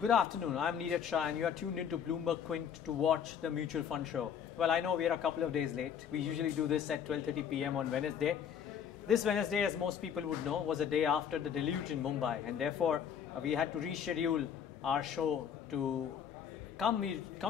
Good afternoon, I'm Rajat Jain and you are tuned into Bloomberg Quint to watch the Mutual Fund Show. Well, I know we are a couple of days late. We usually do this at 12:30 p.m. on Wednesday. This Wednesday, as most people would know, was a day after the deluge in Mumbai, and therefore we had to reschedule our show to come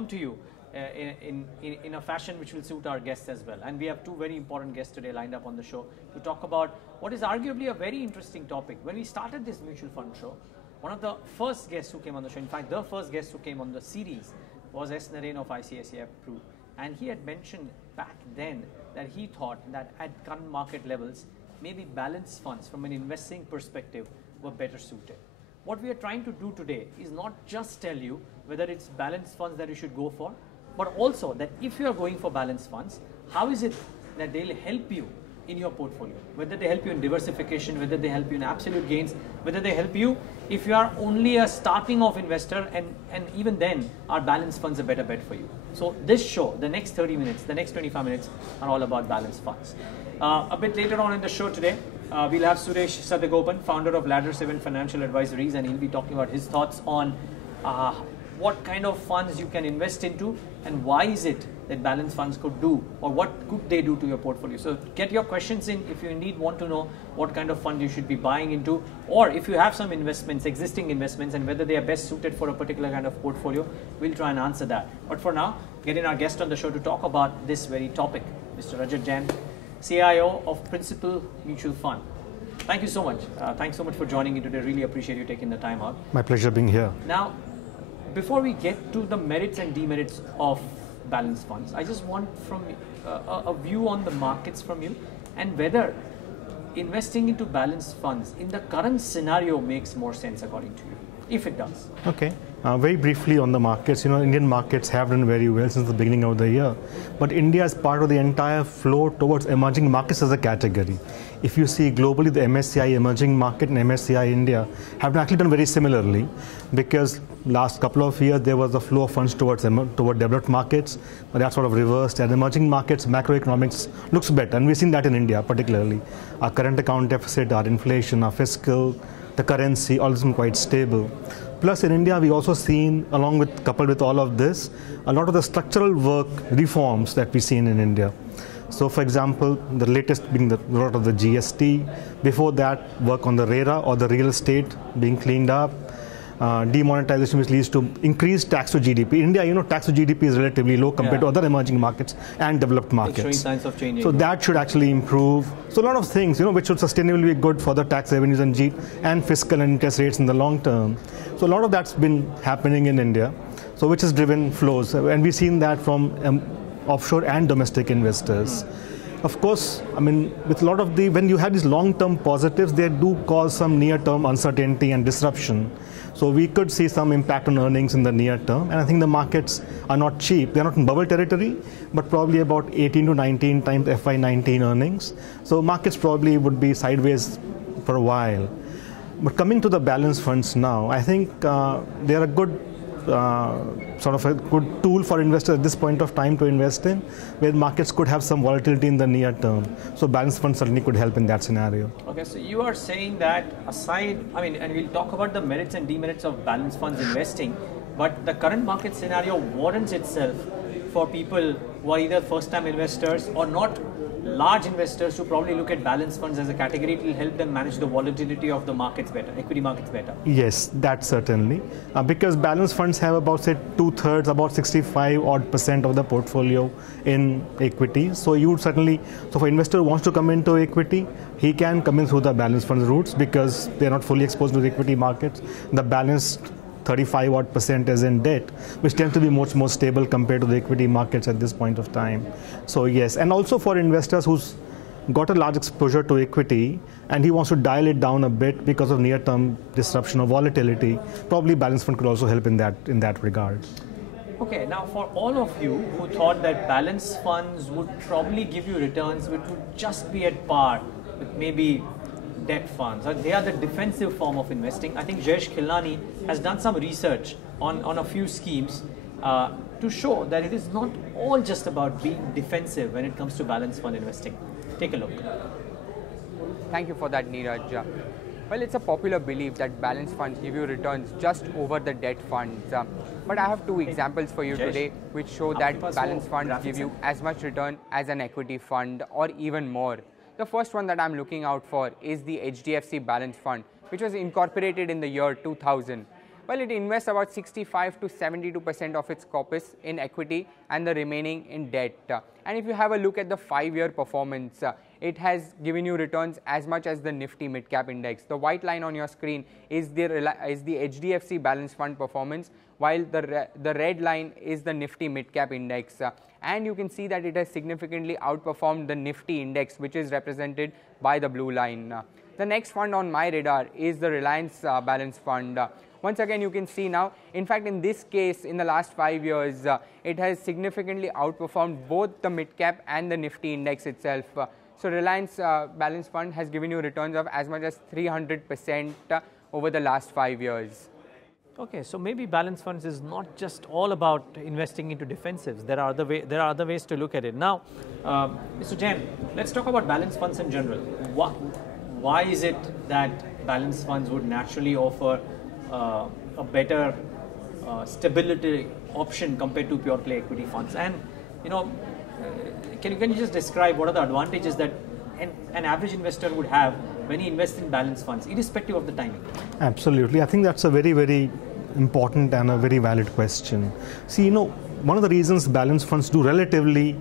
to you in a fashion which will suit our guests as well. And we have two very important guests today lined up on the show to talk about what is arguably a very interesting topic. When we started this Mutual Fund Show, one of the first guests who came on the show, in fact, the first guest who came on the series was S. Narain of ICICI Pru. And he had mentioned back then that he thought that at current market levels, maybe balanced funds from an investing perspective were better suited. What we are trying to do today is not just tell you whether it's balanced funds that you should go for, but also that if you are going for balanced funds, how is it that they'll help you in your portfolio, whether they help you in diversification, whether they help you in absolute gains, whether they help you if you are only a starting off investor, and even then our balanced funds are better bet for you. So this show, the next 30 minutes, the next 25 minutes are all about balanced funds. A bit later on in the show today, we'll have Suresh Sadagopan, founder of Ladder 7 Financial Advisories, and he'll be talking about his thoughts on what kind of funds you can invest into and why is it that balanced funds could do, or what could they do to your portfolio. So get your questions in if you indeed want to know what kind of fund you should be buying into, or if you have some investments, existing investments, and whether they are best suited for a particular kind of portfolio. We'll try and answer that. But for now, getting our guest on the show to talk about this very topic, Mr. Rajat Jain, CIO of Principal Mutual Fund. Thank you so much. Thanks so much for joining me today. Really appreciate you taking the time out. My pleasure being here. Now, before we get to the merits and demerits of balanced funds, I just want from a view on the markets from you, and whether investing into balanced funds in the current scenario makes more sense according to you, if it does. Okay. Very briefly on the markets, Indian markets have done very well since the beginning of the year. But India is part of the entire flow towards emerging markets as a category. If you see globally, the MSCI emerging market and MSCI India have actually done very similarly, because last couple of years there was a flow of funds toward developed markets, but that sort of reversed, and emerging markets macroeconomics looks better, and we've seen that in India particularly. Our current account deficit, our inflation, our fiscal, the currency, all has been quite stable. Plus in India, we also seen, coupled with all of this, a lot of the structural work reforms that we've seen in India. So for example, the latest being the lot of the GST, before that work on the RERA or the real estate being cleaned up, demonetization which leads to increased tax to GDP. India, tax to GDP is relatively low compared to other emerging markets and developed markets. It's showing signs of changing. So that should actually improve. So a lot of things, which should sustainably be good for the tax revenues and fiscal and interest rates in the long term. So a lot of that's been happening in India, so which has driven flows, and we've seen that from offshore and domestic investors. Of course, with a lot of when you have these long-term positives, they do cause some near-term uncertainty and disruption. So we could see some impact on earnings in the near term, and I think the markets are not cheap. They're not in bubble territory, but probably about 18 to 19 times FY19 earnings. So markets probably would be sideways for a while. But coming to the balanced funds now, I think they're a good sort of a good tool for investors at this point of time to invest in, where markets could have some volatility in the near term. So balanced funds certainly could help in that scenario. Okay, so you are saying that aside, and we'll talk about the merits and demerits of balanced funds investing, but the current market scenario warrants itself for people who are either first-time investors or not large investors to probably look at balanced funds as a category. It will help them manage the volatility of the markets better, equity markets better. Yes, that certainly. Because balanced funds have about, say, 2/3, about 65% of the portfolio in equity. So you would certainly, so for investor who wants to come into equity, he can come in through the balanced funds routes because they're not fully exposed to the equity markets. The balanced 35% is in debt, which tends to be much more stable compared to the equity markets at this point of time. So yes, and also for investors who's got a large exposure to equity and he wants to dial it down a bit because of near-term disruption or volatility, probably balanced fund could also help in that regard. Okay, now for all of you who thought that balanced funds would probably give you returns which would just be at par with maybe debt funds, or they are the defensive form of investing, I think Jayesh Khilnani has done some research on a few schemes to show that it is not all just about being defensive when it comes to balanced fund investing. Take a look. Thank you for that, Neeraj. Well, it's a popular belief that balanced funds give you returns just over the debt funds. But I have two examples for you today which show that balanced funds give you as much return as an equity fund or even more. The first one that I'm looking out for is the HDFC Balanced Fund, which was incorporated in the year 2000. Well, it invests about 65 to 72% of its corpus in equity and the remaining in debt. And if you have a look at the 5-year performance, it has given you returns as much as the Nifty Midcap Index. The white line on your screen is the HDFC Balanced Fund performance, while the red line is the Nifty Midcap Index. And you can see that it has significantly outperformed the Nifty Index, which is represented by the blue line. The next fund on my radar is the Reliance Balanced Fund. Once again, you can see now, in fact, in this case, in the last 5 years, it has significantly outperformed both the midcap and the Nifty Index itself. So Reliance Balanced Fund has given you returns of as much as 300% over the last 5 years. Okay, so maybe balanced funds is not just all about investing into defensives. There are other ways to look at it. Now, Mr. Jain, let's talk about balanced funds in general. Why is it that balanced funds would naturally offer a better stability option compared to pure play equity funds? And can you just describe what are the advantages that an average investor would have when he invests in balanced funds, irrespective of the timing? Absolutely. I think that's a very, very important and a very valid question. See, one of the reasons balanced funds do relatively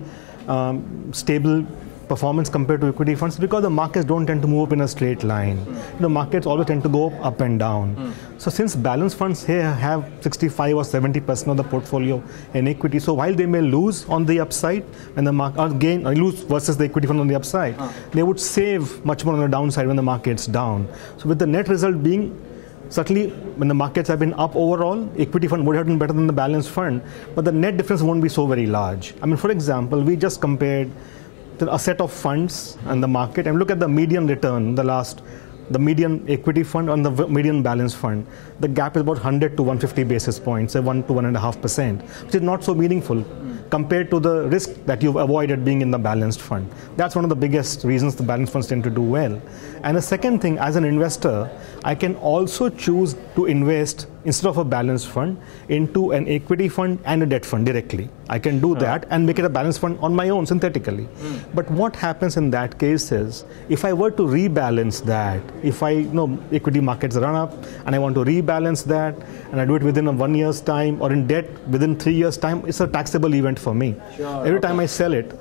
stable performance compared to equity funds because the markets don't tend to move up in a straight line. The markets always tend to go up and down. So since balanced funds here have 65 or 70% of the portfolio in equity, so while they may lose on the upside when the market or gain or lose versus the equity fund on the upside, they would save much more on the downside when the market's down. So with the net result being certainly when the markets have been up overall, equity fund would have been better than the balanced fund, but the net difference won't be so very large. I mean, for example, we just compared a set of funds and the market and look at the median return, the median equity fund and the median balance fund. The gap is about 100 to 150 basis points, say 1 to 1.5%, which is not so meaningful compared to the risk that you've avoided being in the balanced fund. That's one of the biggest reasons the balanced funds tend to do well. And the second thing, as an investor, I can also choose to invest instead of a balanced fund into an equity fund and a debt fund directly. I can do that and make it a balanced fund on my own synthetically. But what happens in that case is, if I were to rebalance that, if equity markets run up and I want to rebalance that and I do it within a 1 year's time or in debt within 3 years' time, it's a taxable event for me. Every time I sell it.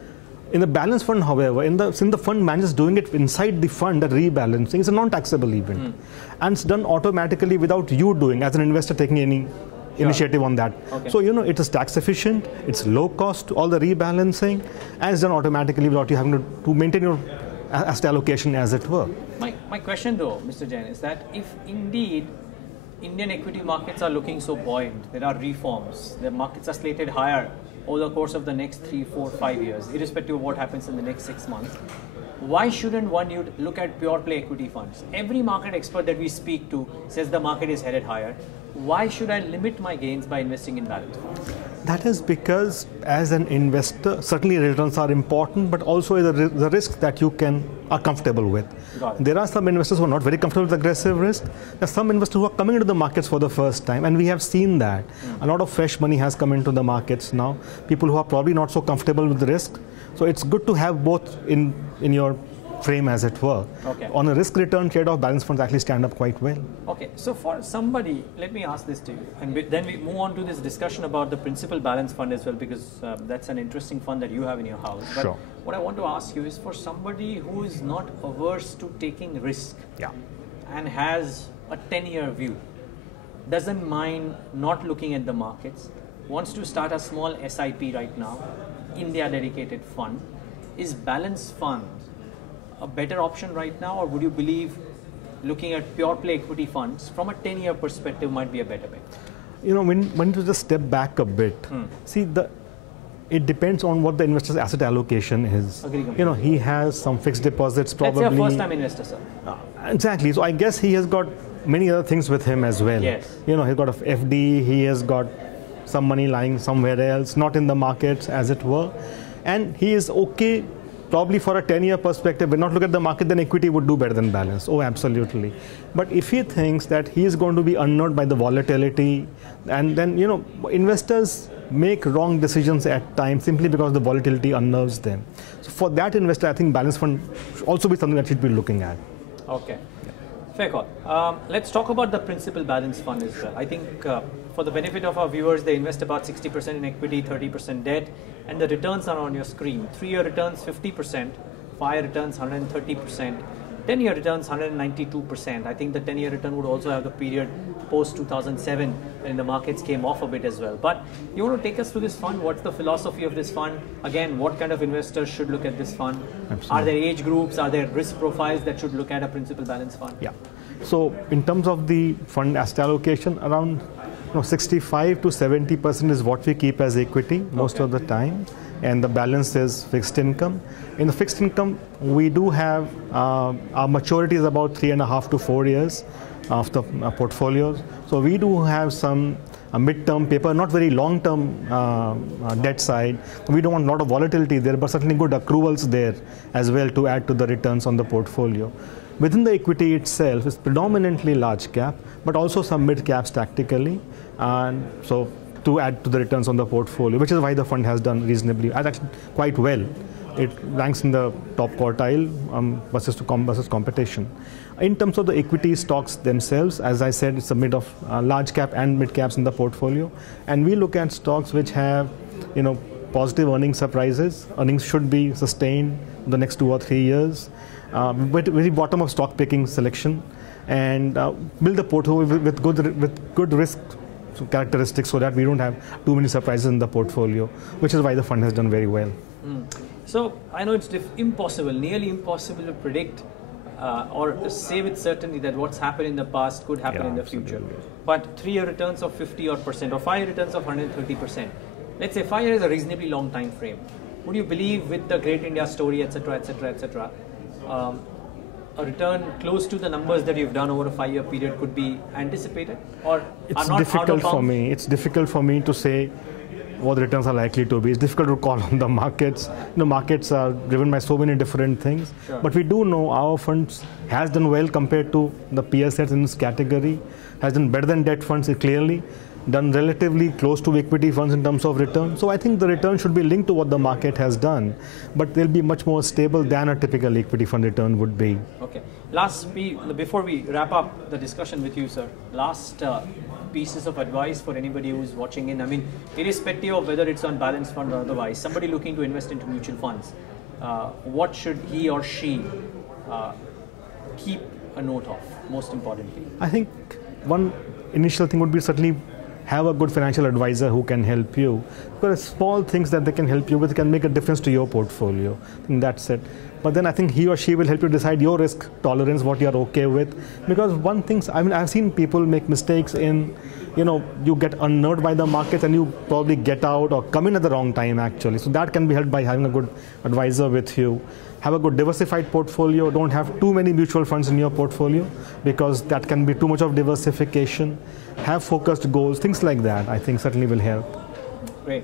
In the balanced fund, however, since the fund manager is doing it inside the fund, that rebalancing is a non-taxable event. And it's done automatically without you doing, as an investor, taking any initiative on that. So, it is tax efficient, it's low cost, all the rebalancing, and it's done automatically without you having to maintain your asset allocation, as it were. My question though, Mr. Jain, is that if indeed Indian equity markets are looking so buoyant, there are reforms, the markets are slated higher over the course of the next 3, 4, 5 years, irrespective of what happens in the next 6 months, why shouldn't one look at pure play equity funds? Every market expert that we speak to says the market is headed higher. Why should I limit my gains by investing in balanced funds? That is because, as an investor, certainly returns are important, but also the risk that you are comfortable with. There are some investors who are not very comfortable with aggressive risk. There are some investors who are coming into the markets for the first time, and we have seen that. A lot of fresh money has come into the markets now. People who are probably not so comfortable with the risk. So it's good to have both in your frame, as it were. On a risk-return trade-off, balanced funds actually stand up quite well. Okay, so for somebody, let me ask this to you, and then we move on to this discussion about the principal balance fund as well, because that's an interesting fund that you have in your house. But what I want to ask you is, for somebody who is not averse to taking risk and has a 10-year view, doesn't mind not looking at the markets, wants to start a small SIP right now, India dedicated fund, is balanced fund a better option right now, or would you believe looking at pure play equity funds from a 10-year perspective might be a better bet? When to just step back a bit, see, it depends on what the investor's asset allocation is. He has some fixed deposits, probably. Let's say a first-time investor, sir. Exactly. So I guess he has got many other things with him as well. Yes. He's got a FD, he has got some money lying somewhere else, not in the markets, as it were. And he is okay probably for a 10-year perspective, when not look at the market, then equity would do better than balance. Oh, absolutely. But if he thinks that he is going to be unnerved by the volatility, and then, you know, investors make wrong decisions at times simply because the volatility unnerves them. So for that investor, I think balance fund should also be something that should be looking at. Okay. Fair call. Let's talk about the principal balance fund as well. I think for the benefit of our viewers, they invest about 60% in equity, 30% debt, and the returns are on your screen. 3-year returns 50%, 5-year returns 130%, 10-year returns 192%. I think the 10-year return would also have the period post 2007 when the markets came off a bit as well. But you want to take us through this fund? What's the philosophy of this fund? Again, what kind of investors should look at this fund? Absolutely. Are there age groups? Are there risk profiles that should look at a principal balance fund? Yeah. So in terms of the fund asset allocation, around 65 to 70% is what we keep as equity most of the time, and the balance is fixed income. In the fixed income, we do have our maturity is about 3.5 to 4 years of the portfolios. So we do have some mid-term paper, not very long-term debt side. We don't want a lot of volatility there, but certainly good accruals there as well to add to the returns on the portfolio. Within the equity itself, it's predominantly large cap, but also some mid caps tactically, and so to add to the returns on the portfolio, which is why the fund has done reasonably, actually quite well. It ranks in the top quartile versus competition. In terms of the equity stocks themselves, as I said, it's a mid of large cap and mid caps in the portfolio, and we look at stocks which have, you know, positive earnings surprises. Earnings should be sustained in the next 2 or 3 years. Very bottom of stock picking selection, and build the portfolio with good risk characteristics so that we don't have too many surprises in the portfolio, which is why the fund has done very well. So I know it's impossible, nearly impossible to predict or say with certainty that what's happened in the past could happen in the future. But 3-year returns of 50% or 5-year returns of 130%. Let's say 5 years is a reasonably long time frame. Would you believe with the Great India story, etc., etc., etc., a return close to the numbers that you've done over a 5-year period could be anticipated, or it's difficult for me. It's difficult for me to say what the returns are likely to be. It's difficult to call on the markets. The markets are driven by so many different things. Sure. But we do know our funds has done well compared to the peer sets in this category. Has done better than debt funds clearly. Done relatively close to equity funds in terms of return. So I think the return should be linked to what the market has done, but they'll be much more stable than a typical equity fund return would be. Okay. Before we wrap up the discussion with you, sir, last pieces of advice for anybody who's watching in. I mean, irrespective of whether it's on balanced fund or otherwise, somebody looking to invest into mutual funds, what should he or she keep a note of, most importantly? I think one initial thing would be certainly have a good financial advisor who can help you. Because small things that they can help you with can make a difference to your portfolio. I think that's it. But then I think he or she will help you decide your risk tolerance, what you're okay with. Because one thing, I mean, I've seen people make mistakes in, you know, you get unnerved by the markets and you probably get out or come in at the wrong time actually. So that can be helped by having a good advisor with you. Have a good diversified portfolio. Don't have too many mutual funds in your portfolio because that can be too much of diversification. Have focused goals, things like that, I think certainly will help. Great.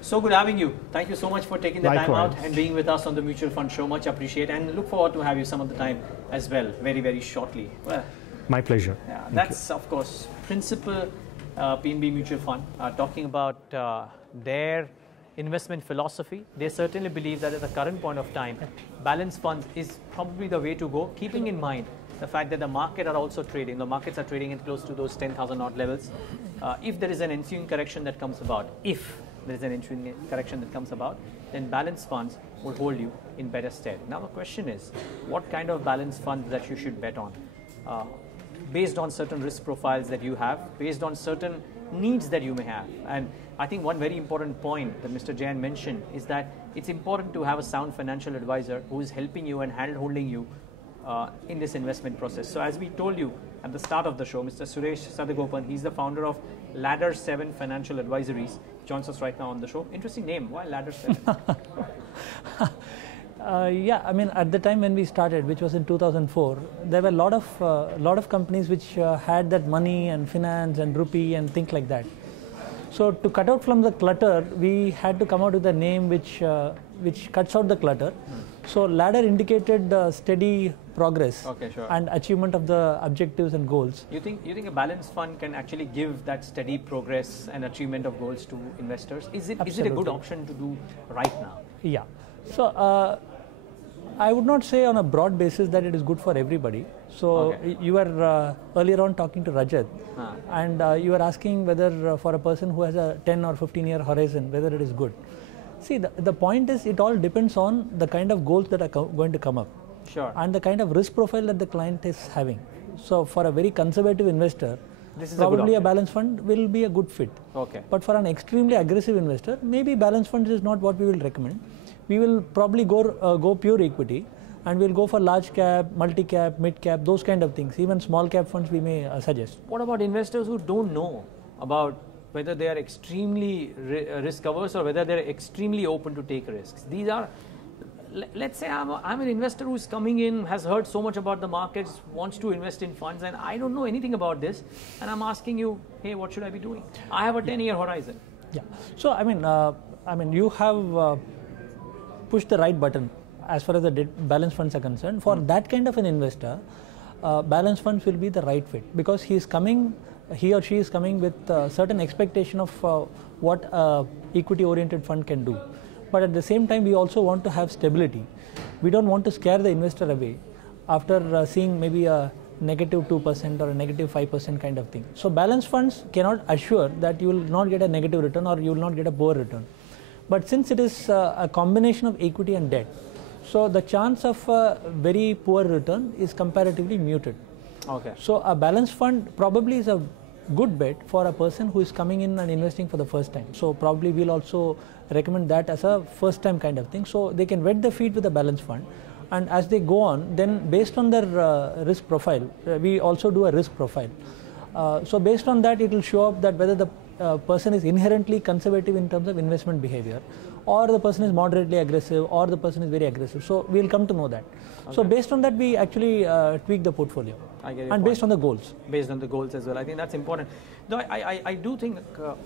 So good having you. Thank you so much for taking the time out and being with us on the Mutual Fund Show. Much appreciate, and look forward to have you some of the time as well, very, very shortly. Well, my pleasure. Yeah, that's, of course, Principal PNB Mutual Fund talking about their investment philosophy. They certainly believe that at the current point of time, balanced funds is probably the way to go, keeping in mind the fact that the markets are trading in close to those 10,000 odd levels. If there is an ensuing correction that comes about, then balanced funds will hold you in better stead. Now the question is, what kind of balanced funds that you should bet on? Based on certain risk profiles that you have, based on certain needs that you may have. And I think one very important point that Mr. Jain mentioned is that it's important to have a sound financial advisor who is helping you and hand-holding you in this investment process. So as we told you at the start of the show, Mr. Suresh Sadagopan, he's the founder of Ladder 7 Financial Advisories, joins us right now on the show. Interesting name, why Ladder 7? Yeah, I mean, at the time when we started, which was in 2004, there were a lot of companies which had that money and finance and rupee and things like that. So to cut out from the clutter, we had to come out with a name which cuts out the clutter. So ladder indicated steady progress and achievement of the objectives and goals. You think a balanced fund can actually give that steady progress and achievement of goals to investors? Is it a good option to do right now? Yeah. So I would not say on a broad basis that it is good for everybody. So you were earlier on talking to Rajat, and you were asking whether for a person who has a 10 or 15-year horizon, whether it is good. See, the point is it all depends on the kind of goals that are going to come up. Sure. And the kind of risk profile that the client is having. So for a very conservative investor, this is probably a balanced fund will be a good fit. Okay. But for an extremely aggressive investor, maybe balanced funds is not what we will recommend. We will probably go pure equity, and we'll go for large cap, multi cap, mid cap, those kind of things. Even small cap funds we may suggest. What about investors who don't know about whether they are extremely risk averse or whether they're extremely open to take risks? These are, let's say I'm an investor who's coming in, has heard so much about the markets, wants to invest in funds, and I don't know anything about this, and I'm asking you, hey, what should I be doing? I have a 10-year horizon. Yeah. So I mean, you have pushed the right button as far as the balanced funds are concerned. For that kind of an investor, balanced funds will be the right fit, because he or she is coming with certain expectation of what equity-oriented fund can do. But at the same time, we also want to have stability. We don't want to scare the investor away after seeing maybe a negative 2% or a negative 5% kind of thing. So balanced funds cannot assure that you will not get a negative return or you will not get a poor return. But since it is a combination of equity and debt, so the chance of a very poor return is comparatively muted. Okay. So a balanced fund probably is a good bet for a person who is coming in and investing for the first time. So probably we'll also recommend that as a first time kind of thing. So they can wet the feet with a balanced fund, and as they go on, then based on their risk profile, we also do a risk profile. So based on that, it will show up that whether the person is inherently conservative in terms of investment behavior, or the person is moderately aggressive, or the person is very aggressive. So we'll come to know that. Okay. So based on that, we actually tweak the portfolio. I get your and point. Based on the goals. Based on the goals as well. I think that's important. Though I do think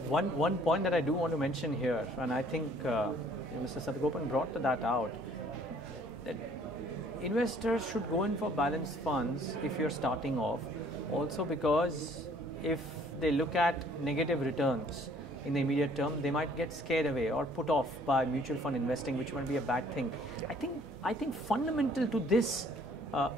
one point that I do want to mention here, and I think Mr. Satgopan brought that out, that investors should go in for balanced funds if you're starting off, also because if they look at negative returns in the immediate term, they might get scared away or put off by mutual fund investing, which might be a bad thing. I think fundamental to this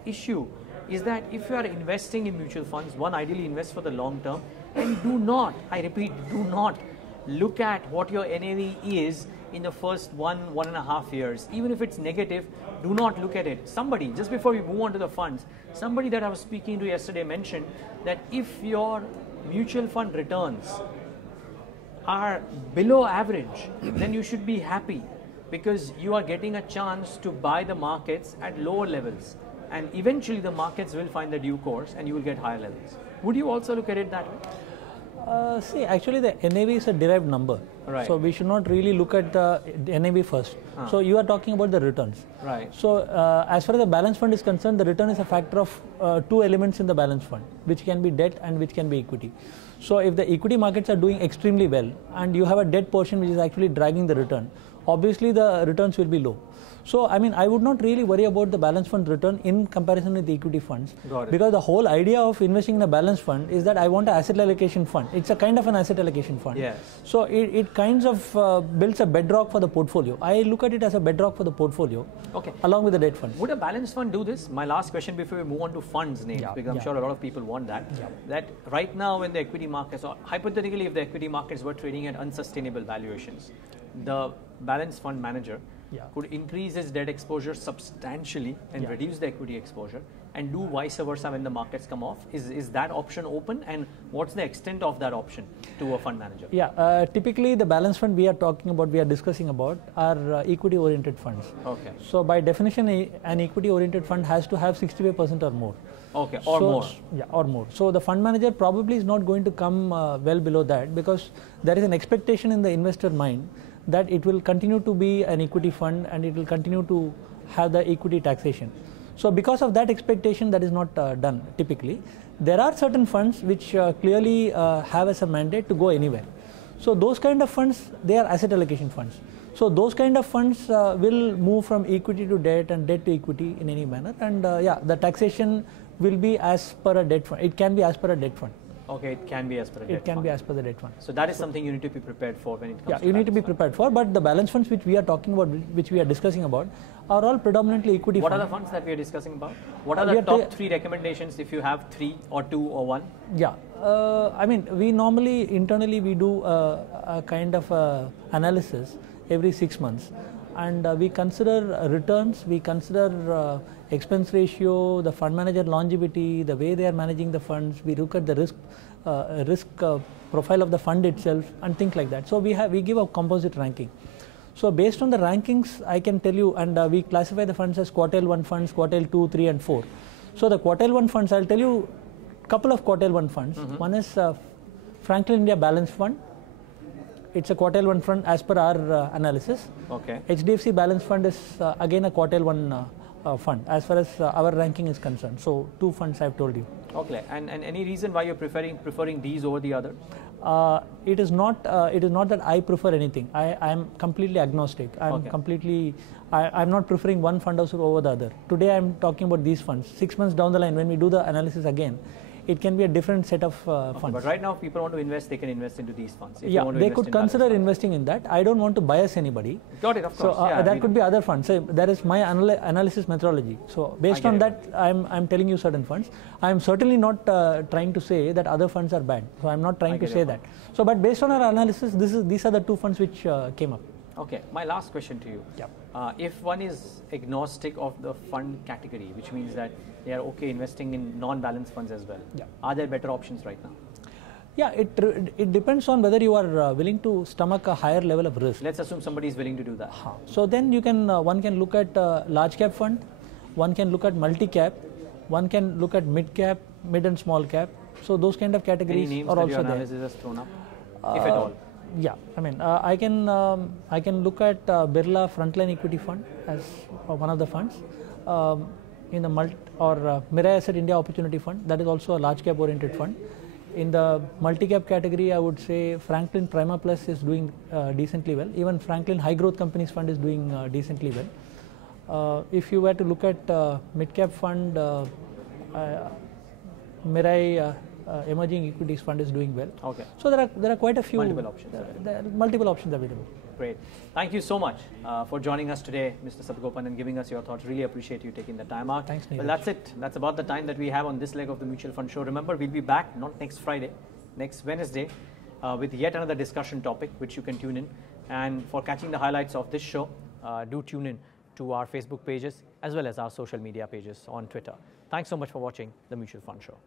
issue is that if you are investing in mutual funds, one, ideally invest for the long term, and do not, I repeat, do not look at what your NAV is in the first 1.5 years. Even if it's negative, do not look at it. Somebody, just before we move on to the funds, somebody that I was speaking to yesterday mentioned that if your mutual fund returns are below average, then you should be happy, because you are getting a chance to buy the markets at lower levels, and eventually the markets will find the due course and you will get higher levels. Would you also look at it that way? See, actually the NAV is a derived number. Right. So we should not really look at the NAV first. So you are talking about the returns. Right. So as far as the balance fund is concerned, the return is a factor of two elements in the balance fund, which can be debt and which can be equity. So if the equity markets are doing extremely well and you have a debt portion which is actually dragging the return, obviously the returns will be low. So I mean, I would not really worry about the balance fund return in comparison with the equity funds, because the whole idea of investing in a balance fund is that I want an asset allocation fund. It's a kind of an asset allocation fund. Yes. So it kinds of builds a bedrock for the portfolio. I look at it as a bedrock for the portfolio, along with the debt funds. Would a balance fund do this? My last question before we move on to funds names, because I'm sure a lot of people want that. That right now when the equity markets, or hypothetically if the equity markets were trading at unsustainable valuations, the balance fund manager could increase his debt exposure substantially and reduce the equity exposure, and do vice versa when the markets come off. Is that option open, and what's the extent of that option to a fund manager? Typically the balance fund we are discussing about are equity oriented funds. Okay. So by definition, an equity oriented fund has to have 65% or more. Okay, or more. Yeah, or more. So the fund manager probably is not going to come well below that, because there is an expectation in the investor mind that it will continue to be an equity fund and it will continue to have the equity taxation. So because of that expectation, that is not done typically. There are certain funds which clearly have as a mandate to go anywhere. So those kind of funds, they are asset allocation funds. So those kind of funds will move from equity to debt and debt to equity in any manner. And yeah, the taxation will be as per a debt fund. It can be as per a debt fund. Okay, it can be as per a debt fund. It can be as per the debt fund. So that is something you need to be prepared for when it comes to Yeah, you need to be prepared for. But the balance funds which we are talking about, which we are discussing about, are all predominantly equity funds. What are the funds that we are discussing about? What are the top 3 recommendations if you have 3 or 2 or 1? Yeah, I mean, we normally internally we do a kind of analysis every 6 months, and we consider returns, we consider expense ratio, the fund manager longevity, the way they are managing the funds. We look at the risk profile of the fund itself and things like that. So we give a composite ranking. So based on the rankings, I can tell you, and we classify the funds as quartile 1 funds, quartile 2, 3 and 4. So the quartile 1 funds, I'll tell you a couple of quartile 1 funds. One is Franklin India Balanced Fund. It's a quartile 1 fund as per our analysis. Okay. HDFC Balanced Fund is again a quartile 1 fund as far as our ranking is concerned. So 2 funds I've told you. Okay, and any reason why you're preferring these over the other? It is not that I prefer anything. I am completely agnostic. I'm completely. I'm not preferring one fund house over the other. Today I'm talking about these funds. 6 months down the line, when we do the analysis again, it can be a different set of funds. But right now, if people want to invest, they can invest into these funds. Yeah, they could consider investing in that. I don't want to bias anybody. Got it, of course. So there could be other funds. So that is my analysis methodology. So based on that, I'm telling you certain funds. I'm certainly not trying to say that other funds are bad. So I'm not trying to say that. So, but based on our analysis, these are the 2 funds which came up. Okay, my last question to you. Yeah. If one is agnostic of the fund category, which means that they are okay investing in non-balanced funds as well, are there better options right now? Yeah, it depends on whether you are willing to stomach a higher level of risk. Let's assume somebody is willing to do that. So then you can one can look at large cap fund, one can look at multi cap, one can look at mid cap, mid and small cap. So those kind of categories Any names are that also your there. analysis has thrown up, if at all? Yeah, I mean, I can look at Birla Frontline Equity Fund as one of the funds. In the Mirae Asset India Opportunity Fund, that is also a large cap oriented fund. In the multi cap category, I would say Franklin Prima Plus is doing decently well. Even Franklin High Growth Companies Fund is doing decently well. If you were to look at mid cap fund, Mirae Emerging Equities Fund is doing well. Okay. So there are quite a few multiple options. There are multiple options available. Great. Thank you so much for joining us today, Mr. Satgopan, and giving us your thoughts. Really appreciate you taking the time out. Thanks, Neeraj. Well, that's it. That's about the time that we have on this leg of the Mutual Fund Show. Remember, we'll be back not next Friday, next Wednesday, with yet another discussion topic, which you can tune in. And for catching the highlights of this show, do tune in to our Facebook pages as well as our social media pages on Twitter. Thanks so much for watching the Mutual Fund Show.